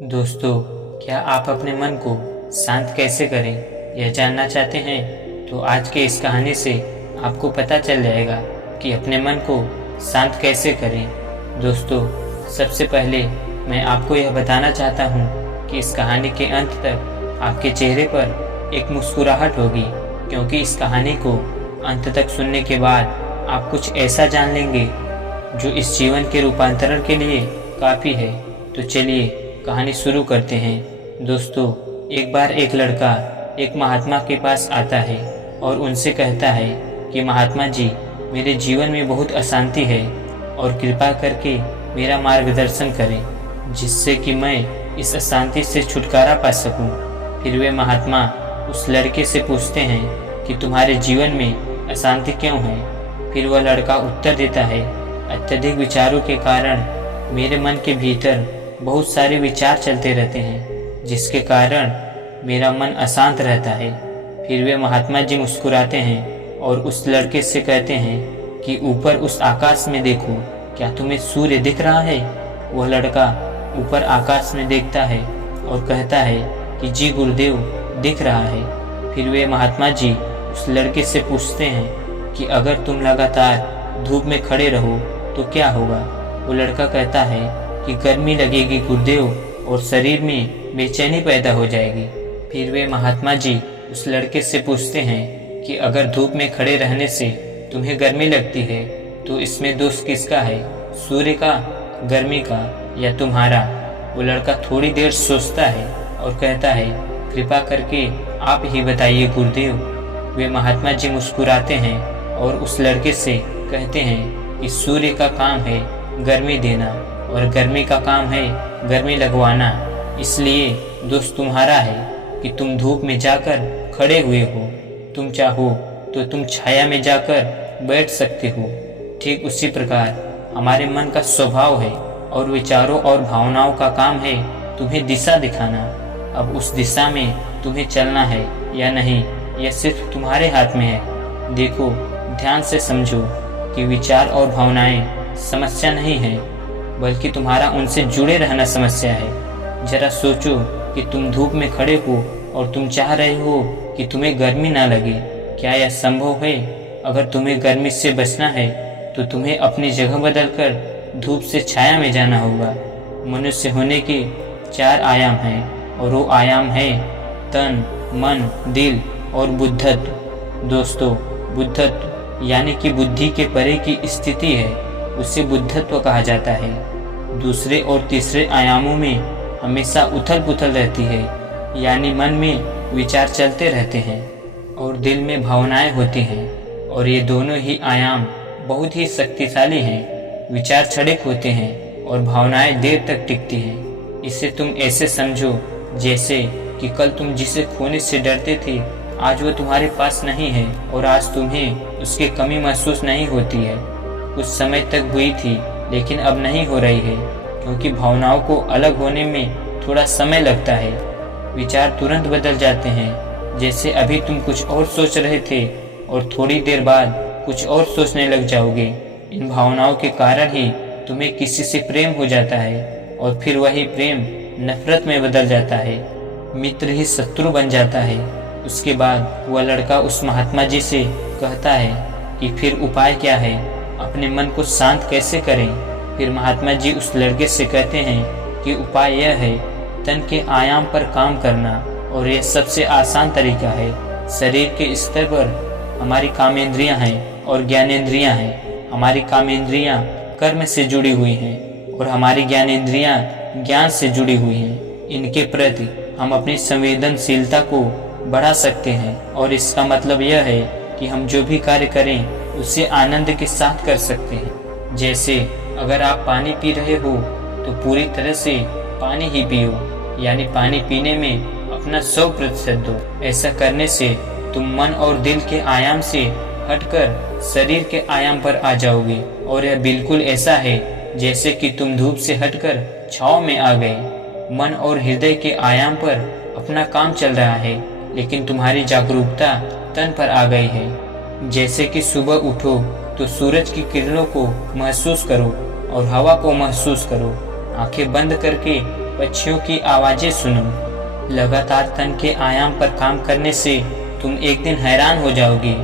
दोस्तों, क्या आप अपने मन को शांत कैसे करें यह जानना चाहते हैं? तो आज के इस कहानी से आपको पता चल जाएगा कि अपने मन को शांत कैसे करें। दोस्तों, सबसे पहले मैं आपको यह बताना चाहता हूँ कि इस कहानी के अंत तक आपके चेहरे पर एक मुस्कुराहट होगी, क्योंकि इस कहानी को अंत तक सुनने के बाद आप कुछ ऐसा जान लेंगे जो इस जीवन के रूपांतरण के लिए काफ़ी है। तो चलिए कहानी शुरू करते हैं। दोस्तों, एक बार एक लड़का एक महात्मा के पास आता है और उनसे कहता है कि महात्मा जी, मेरे जीवन में बहुत अशांति है और कृपा करके मेरा मार्गदर्शन करें, जिससे कि मैं इस अशांति से छुटकारा पा सकूं। फिर वे महात्मा उस लड़के से पूछते हैं कि तुम्हारे जीवन में अशांति क्यों है? फिर वह लड़का उत्तर देता है, अत्यधिक विचारों के कारण मेरे मन के भीतर बहुत सारे विचार चलते रहते हैं, जिसके कारण मेरा मन अशांत रहता है। फिर वे महात्मा जी मुस्कुराते हैं और उस लड़के से कहते हैं कि ऊपर उस आकाश में देखो, क्या तुम्हें सूर्य दिख रहा है? वह लड़का ऊपर आकाश में देखता है और कहता है कि जी गुरुदेव, दिख रहा है। फिर वे महात्मा जी उस लड़के से पूछते हैं कि अगर तुम लगातार धूप में खड़े रहो तो क्या होगा? वो लड़का कहता है कि गर्मी लगेगी गुरुदेव और शरीर में बेचैनी पैदा हो जाएगी। फिर वे महात्मा जी उस लड़के से पूछते हैं कि अगर धूप में खड़े रहने से तुम्हें गर्मी लगती है तो इसमें दोष किसका है, सूर्य का, गर्मी का या तुम्हारा? वो लड़का थोड़ी देर सोचता है और कहता है, कृपा करके आप ही बताइए गुरुदेव। वे महात्मा जी मुस्कुराते हैं और उस लड़के से कहते हैं कि सूर्य का काम है गर्मी देना और गर्मी का काम है गर्मी लगवाना, इसलिए दोस्त तुम्हारा है कि तुम धूप में जाकर खड़े हुए हो। तुम चाहो तो तुम छाया में जाकर बैठ सकते हो। ठीक उसी प्रकार हमारे मन का स्वभाव है और विचारों और भावनाओं का काम है तुम्हें दिशा दिखाना। अब उस दिशा में तुम्हें चलना है या नहीं, यह सिर्फ तुम्हारे हाथ में है। देखो, ध्यान से समझो कि विचार और भावनाएं समस्या नहीं है, बल्कि तुम्हारा उनसे जुड़े रहना समस्या है। जरा सोचो कि तुम धूप में खड़े हो और तुम चाह रहे हो कि तुम्हें गर्मी ना लगे। क्या यह संभव है? अगर तुम्हें गर्मी से बचना है तो तुम्हें अपनी जगह बदलकर धूप से छाया में जाना होगा। मनुष्य होने के 4 आयाम हैं और वो आयाम है तन, मन, दिल और बुद्धत्व। दोस्तों, बुद्धत्व यानी कि बुद्धि के परे की स्थिति है, उसे बुद्धत्व कहा जाता है। दूसरे और तीसरे आयामों में हमेशा उथल पुथल रहती है, यानी मन में विचार चलते रहते हैं और दिल में भावनाएं होती हैं, और ये दोनों ही आयाम बहुत ही शक्तिशाली हैं। विचार क्षणिक होते हैं और भावनाएं देर तक टिकती हैं। इसे तुम ऐसे समझो जैसे कि कल तुम जिसे खोने से डरते थे आज वो तुम्हारे पास नहीं है और आज तुम्हें उसकी कमी महसूस नहीं होती है। कुछ समय तक हुई थी लेकिन अब नहीं हो रही है, क्योंकि भावनाओं को अलग होने में थोड़ा समय लगता है। विचार तुरंत बदल जाते हैं, जैसे अभी तुम कुछ और सोच रहे थे और थोड़ी देर बाद कुछ और सोचने लग जाओगे। इन भावनाओं के कारण ही तुम्हें किसी से प्रेम हो जाता है और फिर वही प्रेम नफरत में बदल जाता है, मित्र ही शत्रु बन जाता है। उसके बाद वह लड़का उस महात्मा जी से कहता है कि फिर उपाय क्या है, अपने मन को शांत कैसे करें? फिर महात्मा जी उस लड़के से कहते हैं कि उपाय यह है तन के आयाम पर काम करना, और यह सबसे आसान तरीका है। शरीर के स्तर पर हमारी कामेंद्रियां हैं और ज्ञानेंद्रियां हैं। हमारी कामेंद्रियां कर्म से जुड़ी हुई हैं और हमारी ज्ञानेंद्रियां ज्ञान से जुड़ी हुई हैं। इनके प्रति हम अपनी संवेदनशीलता को बढ़ा सकते हैं, और इसका मतलब यह है कि हम जो भी कार्य करें उसे आनंद के साथ कर सकते हैं। जैसे अगर आप पानी पी रहे हो तो पूरी तरह से पानी ही पियो, यानी पानी पीने में अपना 100% दो। ऐसा करने से तुम मन और दिल के आयाम से हटकर शरीर के आयाम पर आ जाओगे, और यह बिल्कुल ऐसा है जैसे कि तुम धूप से हटकर छांव में आ गए। मन और हृदय के आयाम पर अपना काम चल रहा है, लेकिन तुम्हारी जागरूकता तन पर आ गई है। जैसे कि सुबह उठो तो सूरज की किरणों को महसूस करो और हवा को महसूस करो। आंखें बंद करके पक्षियों की आवाजें सुनो। लगातार तन के आयाम पर काम करने से तुम एक दिन हैरान हो जाओगे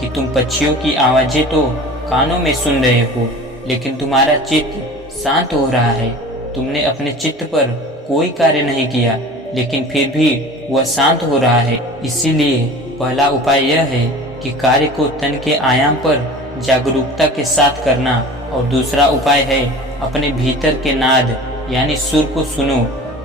कि तुम पक्षियों की आवाजें तो कानों में सुन रहे हो, लेकिन तुम्हारा चित्त शांत हो रहा है। तुमने अपने चित्त पर कोई कार्य नहीं किया, लेकिन फिर भी वह शांत हो रहा है। इसीलिए पहला उपाय यह है कि कार्य को तन के आयाम पर जागरूकता के साथ करना, और दूसरा उपाय है अपने भीतर के नाद यानी सुर को सुनो।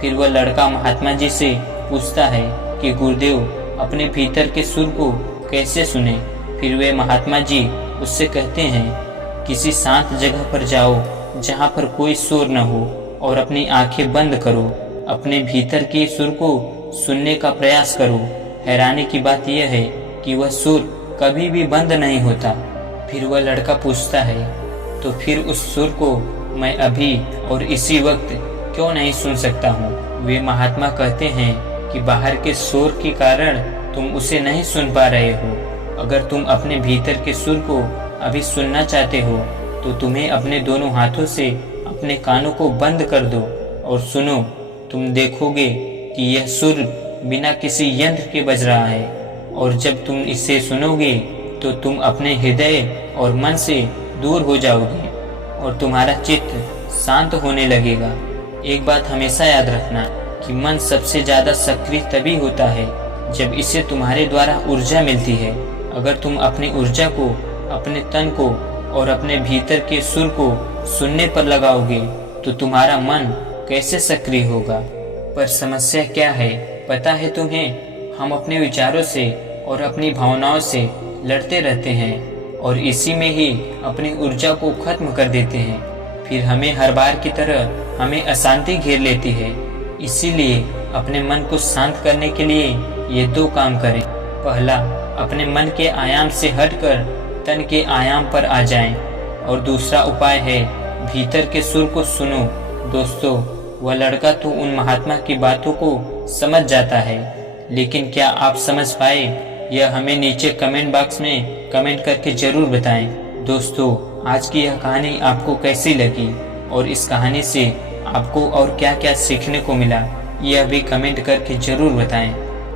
फिर वह लड़का महात्मा जी से पूछता है कि गुरुदेव, अपने भीतर के सुर को कैसे सुने? फिर वे महात्मा जी उससे कहते हैं, किसी शांत जगह पर जाओ जहाँ पर कोई शोर न हो, और अपनी आंखें बंद करो। अपने भीतर के सुर को सुनने का प्रयास करो। हैरानी की बात यह है कि वह सुर कभी भी बंद नहीं होता। फिर वह लड़का पूछता है, तो फिर उस सुर को मैं अभी और इसी वक्त क्यों नहीं सुन सकता हूँ? वे महात्मा कहते हैं कि बाहर के शोर के कारण तुम उसे नहीं सुन पा रहे हो। अगर तुम अपने भीतर के सुर को अभी सुनना चाहते हो तो तुम्हें अपने दोनों हाथों से अपने कानों को बंद कर दो और सुनो। तुम देखोगे कि यह सुर बिना किसी यंत्र के बज रहा है, और जब तुम इसे सुनोगे तो तुम अपने हृदय और मन से दूर हो जाओगे और तुम्हारा चित्त शांत होने लगेगा। एक बात हमेशा याद रखना कि मन सबसे ज्यादा सक्रिय तभी होता है जब इसे तुम्हारे द्वारा ऊर्जा मिलती है। अगर तुम अपनी ऊर्जा को अपने तन को और अपने भीतर के सुर को सुनने पर लगाओगे तो तुम्हारा मन कैसे सक्रिय होगा? पर समस्या क्या है पता है तुम्हें? हम अपने विचारों से और अपनी भावनाओं से लड़ते रहते हैं और इसी में ही अपनी ऊर्जा को खत्म कर देते हैं। फिर हमें हर बार की तरह हमें अशांति घेर लेती है। इसीलिए अपने मन को शांत करने के लिए ये दो काम करें। पहला, अपने मन के आयाम से हटकर तन के आयाम पर आ जाएं, और दूसरा उपाय है भीतर के सुर को सुनो। दोस्तों, वह लड़का तो उन महात्मा की बातों को समझ जाता है, लेकिन क्या आप समझ पाए? यह हमें नीचे कमेंट बॉक्स में कमेंट करके जरूर बताएं। दोस्तों, आज की यह कहानी आपको कैसी लगी और इस कहानी से आपको और क्या क्या सीखने को मिला, यह भी कमेंट करके जरूर बताएं।